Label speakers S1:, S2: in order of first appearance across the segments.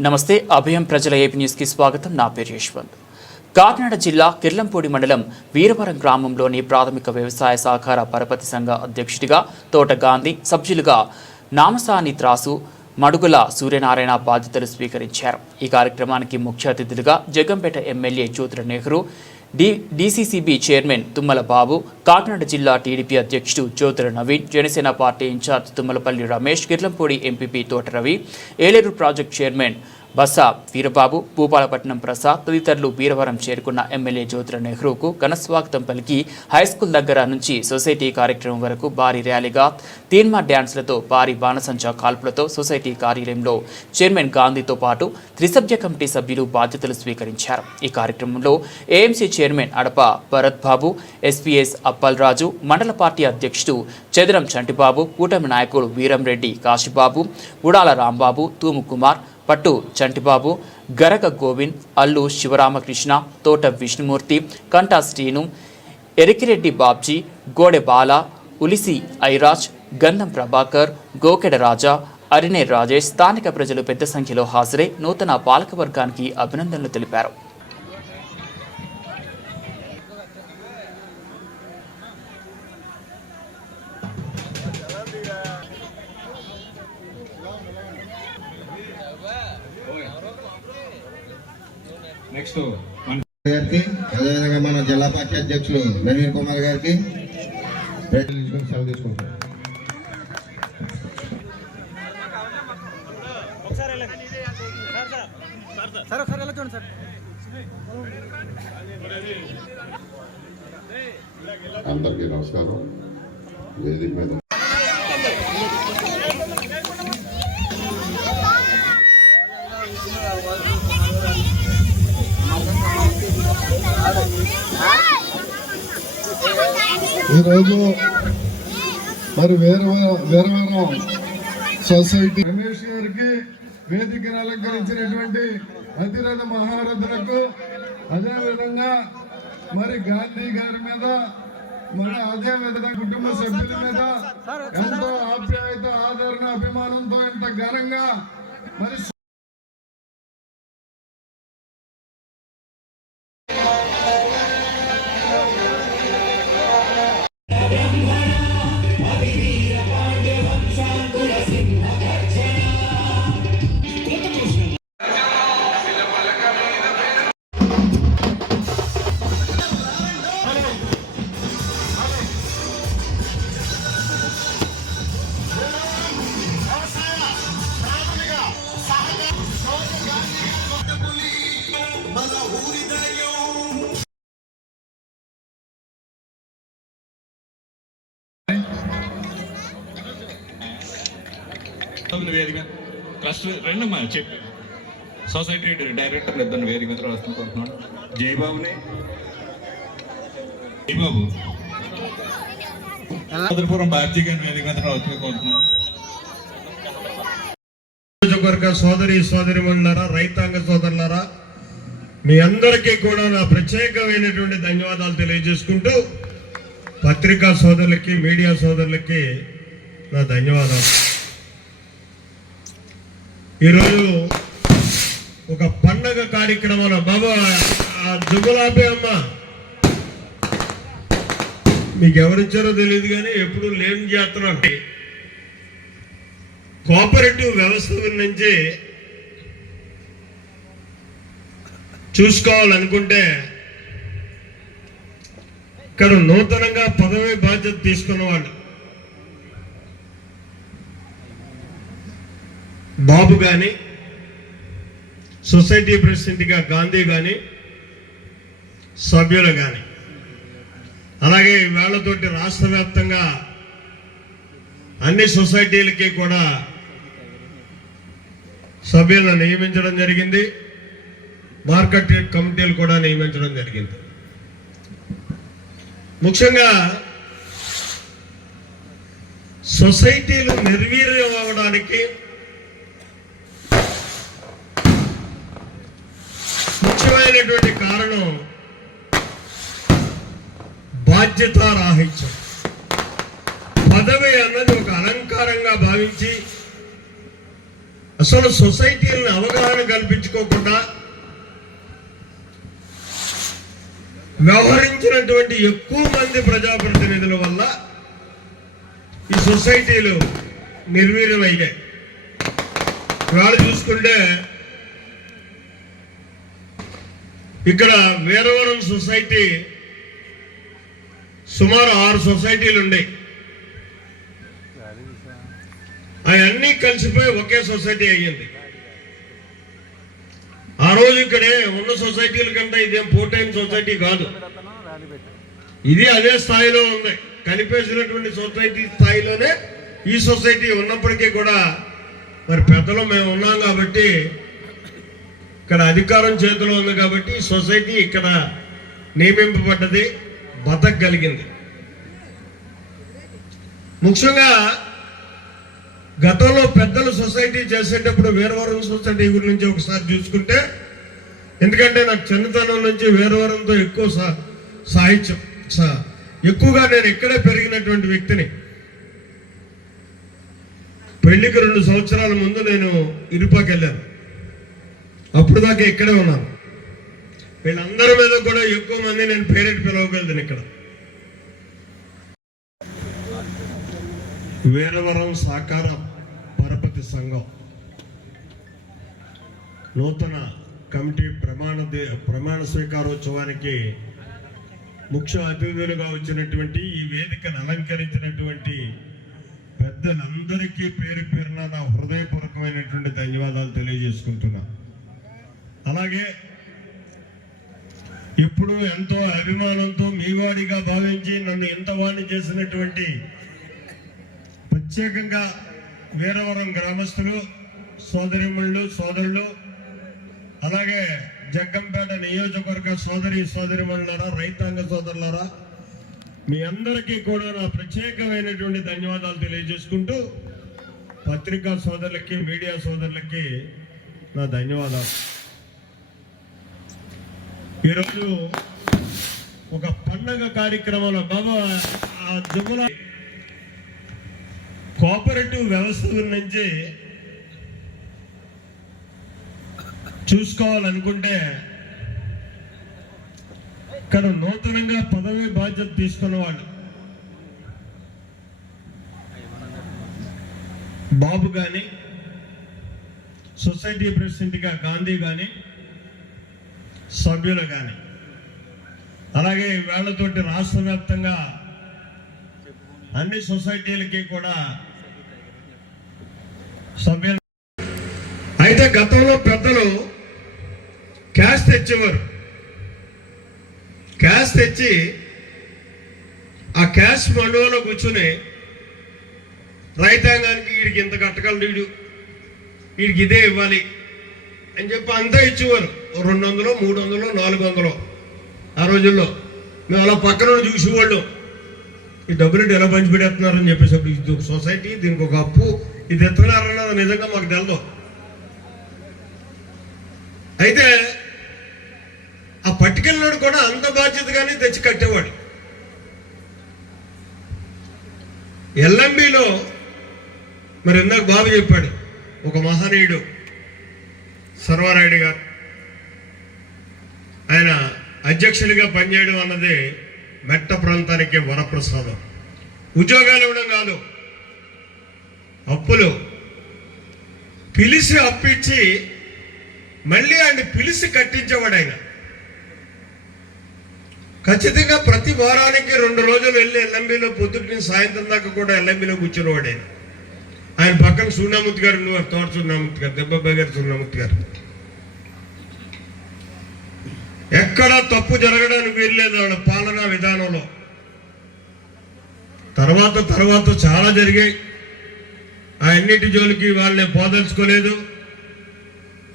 S1: నమస్తే అభయం ప్రజల ఏపీ న్యూస్కి స్వాగతం. నా పేరు యశ్వంత్. కాకినాడ జిల్లా కిర్లంపూడి మండలం వీరవరం గ్రామంలోని ప్రాథమిక వ్యవసాయ సహకార పరపతి సంఘ అధ్యక్షుడిగా తోట గాంధీ సభ్యులుగా నామసాని త్రాసు మడుగుల సూర్యనారాయణ బాధ్యతలు స్వీకరించారు. ఈ కార్యక్రమానికి ముఖ్య అతిథులుగా జగంపేట ఎమ్మెల్యే జ్యోతుల నెహ్రూ డి డీసీసీబీ చైర్మన్ తుమ్మల బాబు కాకినాడ జిల్లా టీడీపీ అధ్యక్షుడు Jyothula Naveen Janasena party incharge Thummalapalli Ramesh Girlampudi MPP Thota Ravi Yeleru project chairman బస వీరబాబు భూపాలపట్నం ప్రసాద్ తదితరులు వీరవరం చేరుకున్న ఎమ్మెల్యే జ్యోతుల నెహ్రూకు ఘనస్వాగతం పలికి హైస్కూల్ దగ్గర నుంచి సొసైటీ కార్యక్రమం వరకు భారీ ర్యాలీగా తీన్మా డ్యాన్స్లతో భారీ బాణసంచా కాల్పులతో సొసైటీ కార్యాలయంలో చైర్మన్ గాంధీతో పాటు త్రిసభ్య కమిటీ సభ్యులు బాధ్యతలు స్వీకరించారు. ఈ కార్యక్రమంలో AMC chairman Adapa Bharat Babu SPS Appalaraju మండల పార్టీ అధ్యక్షుడు చదరం చంటిబాబు కూటమి నాయకుడు వీరంరెడ్డి కాశీబాబు ఉడాల రాంబాబు తూము కుమార్ పట్టు చంటిబాబు గరగ గోవింద్ అల్లు శివరామకృష్ణ తోట విష్ణుమూర్తి కంటా శ్రీను ఎరికిరెడ్డి బాబ్జీ గోడె బాల ఉలిసి ఐరాజ్ గంధం ప్రభాకర్ గోకెడ రాజా అరినే రాజేష్ స్థానిక ప్రజలు పెద్ద సంఖ్యలో హాజరై నూతన పాలకవర్గానికి అభినందనలు తెలిపారు.
S2: నెక్స్ట్ మన
S3: గారికి అదేవిధంగా మన జిల్లా పార్టీ అధ్యక్షులు నవీన్ కుమార్ గారికి. రైతులు తీసుకొని సెలవు తీసుకుంటాం.
S4: సార్ ఒకసారి ఎలా చూడండి సార్?
S5: అందరికీ నమస్కారం. వేదిక మీద
S6: ఈరోజు మరి వేరే వేరవరం సొసైటీ రమేష్ గారికి వేదికను అలంకరించినటువంటి అతిరథ మహారథులకు అదే విధంగా మరి గాంధీ గారి మీద మరి అదే విధంగా కుటుంబ సభ్యుల మీద ఎంతో ఆప్యాయత ఆదరణ అభిమానంతో ఎంత ఘనంగా మరి
S2: వేదిక. ట్రస్ట్ రెండమ్మా చెప్పి. సొసైటీ డైరెక్టర్ ఇద్దరు వేదిక మీద రాసుకుంటున్నాడు జయబాబుని. జయబాబు. ఆంధ్రపురం భారతీ గారి వేదిక మీద రాసుకుంటున్నాడు
S6: నియోజకవర్గ సోదరి సోదరి రైతాంగ సోదరులారా మీ అందరికీ కూడా నా ప్రత్యేకమైనటువంటి ధన్యవాదాలు తెలియజేసుకుంటూ పత్రికా సోదరులకి మీడియా సోదరులకి నా ధన్యవాదాలు. ఈరోజు ఒక పండగ కార్యక్రమంలో బాబా జుగులాపే అమ్మ. మీకు ఎవరిచ్చారో తెలియదు కానీ ఎప్పుడు లేని జాతర కోఆపరేటివ్ వ్యవస్థ నుంచి చూసుకోవాలనుకుంటే ఇక్కడ నూతనంగా పదవి బాధ్యత తీసుకున్న వాళ్ళు. బాబు కానీ సొసైటీ ప్రెసిడెంట్గా గాంధీ కానీ సభ్యులు కానీ అలాగే వేళ్ళతోటి రాష్ట్ర వ్యాప్తంగా అన్ని సొసైటీలకి కూడా సభ్యులను నియమించడం జరిగింది. మార్కెట్ కమిటీలు కూడా నియమించడం జరిగింది. ముఖ్యంగా సొసైటీలు నిర్వీర్యం అవ్వడానికి ముఖ్యమైనటువంటి కారణం బాధ్యత రాహిత్యం. పదవి అన్నది ఒక అలంకారంగా భావించి అసలు సొసైటీలను అవగాహన కల్పించుకోకుండా వ్యవహరించినటువంటి ఎక్కువ మంది ప్రజాప్రతినిధుల వల్ల ఈ సొసైటీలు నిర్వీర్యమయ్యాయి. ఇవాళ చూసుకుంటే ఇక్కడ వీరవరం సొసైటీ సుమారు ఆరు సొసైటీలు ఉన్నాయి. అవన్నీ కలిసిపోయి ఒకే సొసైటీ అయ్యింది. ఆ రోజు ఇక్కడే ఉన్న సొసైటీల కంటే ఇదేం ఫోర్ టైం సొసైటీ కాదు. ఇది అదే స్థాయిలో ఉంది. కలిపేసినటువంటి సొసైటీ స్థాయిలోనే ఈ సొసైటీ ఉన్నప్పటికీ కూడా మరి పెద్దలు మేము ఉన్నాం కాబట్టి ఇక్కడ అధికారం చేతిలో ఉంది కాబట్టి సొసైటీ ఇక్కడ నియమింపబడ్డది బతకగలిగింది. ముఖ్యంగా గతంలో పెద్దలు సొసైటీ చేసేటప్పుడు వీరవరం సొసైటీ గురించి ఒకసారి చూసుకుంటే ఎందుకంటే నాకు చిన్నతనం నుంచి వీరవరంతో ఎక్కువ సా- సాహిత్యం ఎక్కువగా నేను ఇక్కడే పెరిగినటువంటి వ్యక్తిని. పెళ్ళికి రెండు సంవత్సరాల ముందు నేను ఇరుపాకి వెళ్ళాను అప్పుడు దాకా ఇక్కడే ఉన్నాను. వీళ్ళందరి మీద కూడా ఎక్కువ మంది నేను పేరెట్ పిలవగలను ఇక్కడ. వీరవరం సాకార పరపతి సంఘం నూతన కమిటీ ప్రమాణ దే- ప్రమాణ స్వీకారోత్సవానికి ముఖ్య అతిథులుగా వచ్చినటువంటి ఈ వేదికను అలంకరించినటువంటి పెద్దలందరికీ పేరు పేరున నా హృదయపూర్వకమైనటువంటి ధన్యవాదాలు తెలియజేసుకుంటున్నా. అలాగే ఇప్పుడు ఎంతో అభిమానంతో మీవాడిగా భావించి నన్ను ఎంత వాడిని చేసినటువంటి ప్రత్యేకంగా వీరవరం గ్రామస్తులు సోదరిముళ్ళు సోదరులు అలాగే జగ్గంపేట నియోజకవర్గ సోదరి సోదరిమణులారా రైతాంగ సోదరులారా మీ అందరికీ కూడా నా ప్రత్యేకమైనటువంటి ధన్యవాదాలు తెలియజేసుకుంటూ పత్రికా సోదరులకి మీడియా సోదరులకి నా ధన్యవాదాలు. ఈరోజు ఒక పండగ కార్యక్రమంలో బాబా ఆ జముల కోఆపరేటివ్ వ్యవస్థ నుంచి చూసుకోవాలనుకుంటే ఇక్కడ నూతనంగా పదవి బాధ్యత తీసుకున్న వాళ్ళు బాబు కానీ సొసైటీ ప్రెసిడెంట్గా గాంధీ కానీ సభ్యులు కానీ అలాగే వేళ్ళతోటి రాష్ట్ర వ్యాప్తంగా అన్ని సొసైటీలకి కూడా సభ్యులు. అయితే గతంలో పెద్దలు క్యాష్ తెచ్చేవారు. క్యాష్ తెచ్చి ఆ క్యాష్ మండువలో కూర్చుని రైతాంగానికి వీడికి ఇంత కట్టగలడు వీడు. వీడికి ఇదే ఇవ్వాలి అని చెప్పి అంతా ఇచ్చేవారు. రెండు వందలు మూడు వందలు నాలుగు వందలు ఆ రోజుల్లో మేము అలా పక్కన చూసేవాళ్ళం. ఈ డబ్బులు ఎలా పంచిపెట్టేస్తున్నారని చెప్పేసి అప్పుడు ఇది ఒక సొసైటీ దీనికి ఒక అప్పు. ఇది ఎత్తున్నారన్నది నిజంగా మాకు తెలదు. అయితే ఆ పట్టుకెళ్ళినాడు కూడా అంత బాధ్యతగానే తెచ్చి కట్టేవాడు. ఎల్ఎంబిలో మరి ఇందాక బాబు చెప్పాడు ఒక మహనీయుడు సర్వారాయుడు గారు. అధ్యక్షుడిగా పనిచేయడం అన్నది మెట్ట ప్రాంతానికి వరప్రసాదం. ఉద్యోగాలు ఇవ్వడం కాదు. అప్పులు. పిలిచి అప్పిచ్చి మళ్ళీ ఆయన పిలిచి కట్టించేవాడు ఆయన. ఖచ్చితంగా ప్రతి వారానికి రెండు రోజులు వెళ్ళి ఎల్ఎంబిలో పొద్దుటిని సాయంత్రం దాకా కూడా ఎల్ఎంబిలో కూర్చునేవాడు ఆయన. ఆయన పక్కన సూర్ణామూర్తి గారు నువ్వు తోట సూర్ణామూర్తి గారు దెబ్బబాయ్ గారు సూర్ణామూర్తి గారు. ఎక్కడా తప్పు జరగడానికి వీల్లేదు వాళ్ళ పాలనా విధానంలో. తర్వాత తర్వాత చాలా జరిగాయి. ఆ ఎన్నిటి జోలికి వాళ్ళని పోదలుచుకోలేదు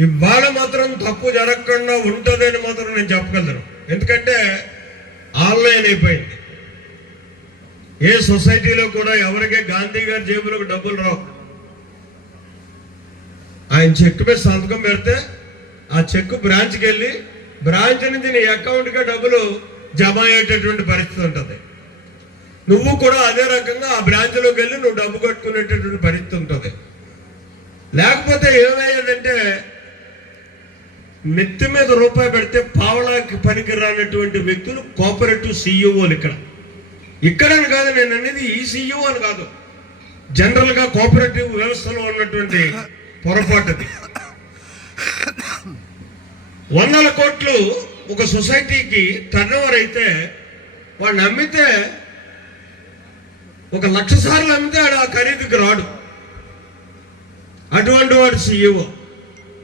S6: ఇవాళ మాత్రం తప్పు జరగకుండా ఉంటుందని మాత్రం నేను చెప్పగలను. ఎందుకంటే ఆన్లైన్ అయిపోయింది. ఏ సొసైటీలో కూడా ఎవరికే గాంధీ గారి జేబులకు డబ్బులు రావు. ఆయన చెక్ మీద సంతకం పెడితే ఆ చెక్ బ్రాంచ్కి వెళ్ళి బ్రాంచ్ నుంచి నీ అకౌంట్గా డబ్బులు జమ అయ్యేటటువంటి పరిస్థితి ఉంటుంది. నువ్వు కూడా అదే రకంగా ఆ బ్రాంచ్లోకి వెళ్ళి నువ్వు డబ్బు కట్టుకునేటటువంటి పరిస్థితి ఉంటుంది. లేకపోతే ఏమయ్యేదంటే నెత్తి మీద రూపాయి పెడితే పావలాకి పనికిరానటువంటి వ్యక్తులు కోఆపరేటివ్ సీఈఓలు ఇక్కడ. ఇక్కడని కాదు నేను అనేది ఈ సీఈఓ అని కాదు. జనరల్గా కోఆపరేటివ్ వ్యవస్థలో ఉన్నటువంటి పొరపాటు వందల కోట్లు ఒక సొసైటీకి టర్న్ అయితే వాడిని అమ్మితే ఒక లక్ష సార్లు అమ్మితే ఆడు ఆ ఖరీదుకి రాడు. అటువంటి వాడు సీఈఓ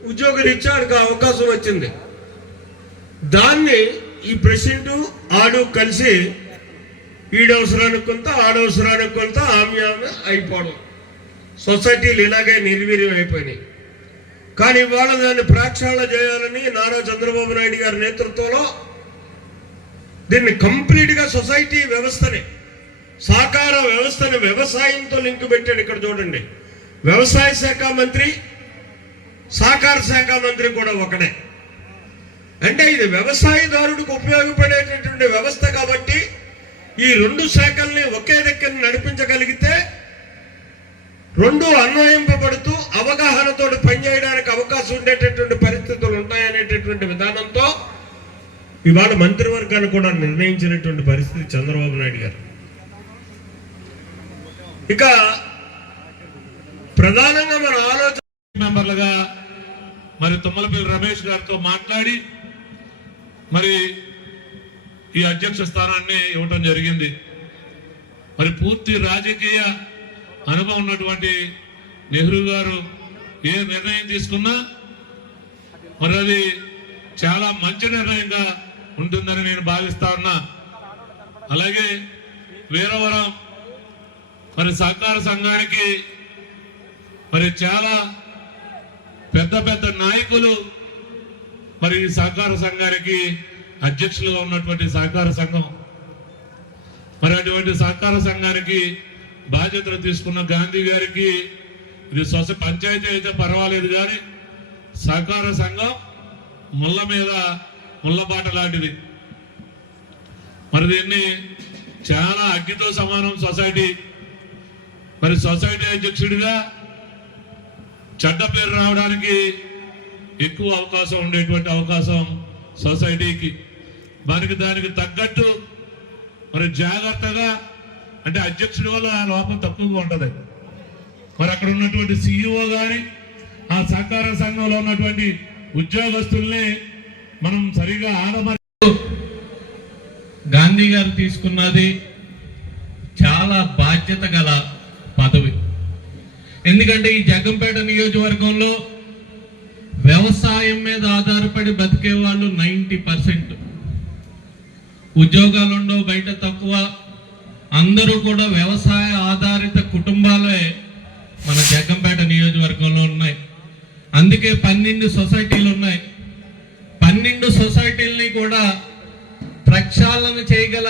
S6: ఉద్యోగరీత్యా ఆడికి అవకాశం వచ్చింది. దాన్ని ఈ ప్రెసిడెంట్ ఆడు కలిసి ఈడవసరానికి కొంత ఆడవసరానికి కొంత ఆమె ఆమె అయిపోవడం. సొసైటీలు ఇలాగే నిర్వీర్యం అయిపోయినాయి. కానీ ఇవాళ దాన్ని ప్రక్షాళన చేయాలని నారా చంద్రబాబు నాయుడు గారి నేతృత్వంలో దీన్ని కంప్లీట్గా సొసైటీ వ్యవస్థని సహకార వ్యవస్థని వ్యవసాయంతో లింక్ పెట్టాడు ఇక్కడ చూడండి. వ్యవసాయ శాఖ మంత్రి సహకార శాఖ మంత్రి కూడా ఒకడే. అంటే ఇది వ్యవసాయదారుడికి ఉపయోగపడేటటువంటి వ్యవస్థ కాబట్టి ఈ రెండు శాఖల్ని ఒకే దగ్గర నడిపించగలిగితే రెండు అన్వయింపబడుతూ అవగాహనతో పనిచేయడానికి అవకాశం ఉండేటటువంటి పరిస్థితులు ఉంటాయనేటటువంటి విధానంతో ఇవాళ మంత్రివర్గాన్ని కూడా నిర్ణయించినటువంటి పరిస్థితి చంద్రబాబు నాయుడు గారు. ఇక ప్రధానంగా మన ఆలోచన
S7: మెంబర్లుగా మరి తుమ్మలపల్లి రమేష్ గారితో మాట్లాడి మరి ఈ అధ్యక్ష స్థానాన్ని ఇవ్వటం జరిగింది. మరి పూర్తి రాజకీయ అనుభవం ఉన్నటువంటి నెహ్రూ గారు ఏ నిర్ణయం తీసుకున్నా మరి అది చాలా మంచి నిర్ణయంగా ఉంటుందని నేను భావిస్తా ఉన్నా. అలాగే వీరవరం మరి సహకార సంఘానికి మరి చాలా పెద్ద పెద్ద నాయకులు మరి ఈ సహకార సంఘానికి అధ్యక్షులుగా ఉన్నటువంటి సహకార సంఘం. మరి అటువంటి సహకార సంఘానికి బాధ్యతలు తీసుకున్న గాంధీ గారికి ఇది స్వస పంచాయతీ అయితే పర్వాలేదు కానీ సహకార సంఘం ముళ్ళ మీద ముళ్ళబాట లాంటిది. మరి దీన్ని చాలా అగ్గితో సమానం సొసైటీ. మరి సొసైటీ అధ్యక్షుడిగా చెడ్డ పేరు రావడానికి ఎక్కువ అవకాశం ఉండేటువంటి అవకాశం సొసైటీకి. దానికి దానికి తగ్గట్టు మరి జాగ్రత్తగా అంటే అధ్యక్షుడి వల్ల ఆ లోపం తక్కువగా ఉండదు మరి అక్కడ ఉన్నటువంటి సీఈఓ గాని ఆ సహకార సంఘంలో ఉన్నటువంటి ఉద్యోగస్తుల్ని మనం సరిగా ఆడమరి
S8: గాంధీ గారు తీసుకున్నది చాలా బాధ్యత గల పదవి. ఎందుకంటే ఈ జగంపేట నియోజకవర్గంలో వ్యవసాయం మీద ఆధారపడి బతికే వాళ్ళు నైంటీ పర్సెంట్. ఉద్యోగాలు ఉండవు బయట తక్కువ. అందరూ కూడా వ్యవసాయ ఆధారిత కుటుంబాలే మన జగంపేట నియోజకవర్గంలో ఉన్నాయి. అందుకే పన్నెండు సొసైటీలు ఉన్నాయి. పన్నెండు సొసైటీల్ని కూడా ప్రక్షాళన చేయగల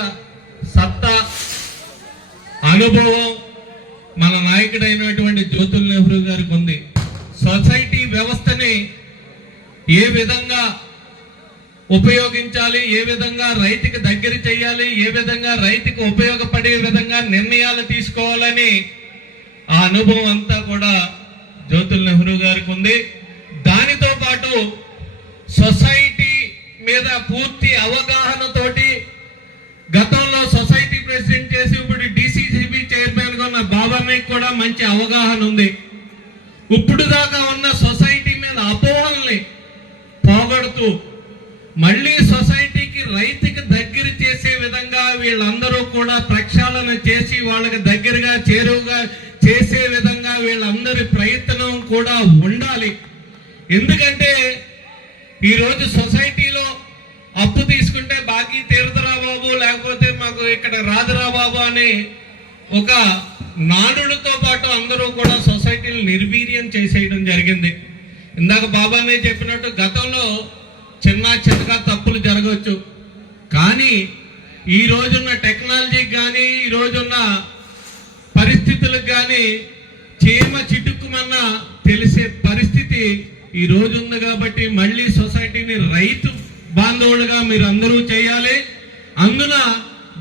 S8: సత్తా అనుభవం మన నాయకుడైనటువంటి జ్యోతుల్ నెహ్రూ గారికి ఉంది. సొసైటీ వ్యవస్థని ఏ విధంగా ఉపయోగించాలి ఏ విధంగా రైతుకి దగ్గర చేయాలి ఏ విధంగా రైతుకు ఉపయోగపడే విధంగా నిర్ణయాలు తీసుకోవాలని ఆ అనుభవం అంతా కూడా జ్యోతుల్ నెహ్రూ గారికి ఉంది. దానితో పాటు సొసైటీ మీద పూర్తి అవగాహనతోటి గతంలో సొసైటీ ప్రెసిడెంట్ చేసి ఇప్పుడు డిసిసిబి చైర్మన్గా ఉన్న బాబాకి కూడా మంచి అవగాహన ఉంది. ఇప్పుడు దాకా ఉన్న సొసైటీ మీద అపోహల్ని పోగొడుతూ మళ్ళీ సొసైటీకి రైతుకి దగ్గర చేసే విధంగా వీళ్ళందరూ కూడా ప్రక్షాళన చేసి వాళ్ళకి దగ్గరగా చేరువుగా చేసే విధంగా వీళ్ళందరి ప్రయత్నం కూడా ఉండాలి. ఎందుకంటే ఈరోజు సొసైటీలో అప్పు తీసుకుంటే బాకీ తీరుతరా బాబు లేకపోతే మాకు ఇక్కడ రాదురా బాబు అని ఒక నానుడితో పాటు అందరూ కూడా సొసైటీని నిర్వీర్యం చేసేయడం జరిగింది. ఇందాక బాబానే చెప్పినట్టు గతంలో చిన్న చిన్నగా తప్పులు జరగవచ్చు. కానీ ఈ రోజున్న టెక్నాలజీకి కానీ ఈ రోజున్న పరిస్థితులకు కానీ చీమ చిటుక్కుమన్న తెలిసే పరిస్థితి ఈ రోజు ఉంది కాబట్టి మళ్ళీ సొసైటీని రైతు బాంధవులుగా మీరు అందరూ చేయాలి. అందున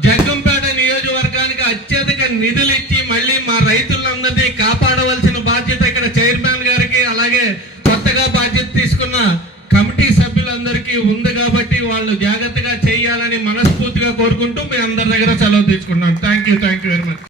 S8: జగ్గంపేట నియోజకవర్గానికి అత్యధిక నిధులు ఇచ్చి మళ్ళీ మా రైతులందరినీ కాపాడవలసిన బాధ్యత ఇక్కడ చైర్మన్ గారికి అలాగే కొత్తగా బాధ్యత తీసుకున్న కమిటీ సభ్యులు రైతులందరికీ ఉంది కాబట్టి వాళ్ళు జాగ్రత్తగా చేయాలని మనస్ఫూర్తిగా కోరుకుంటూ మీ అందరి దగ్గర సెలవు తీసుకున్నాను thank you thank you very much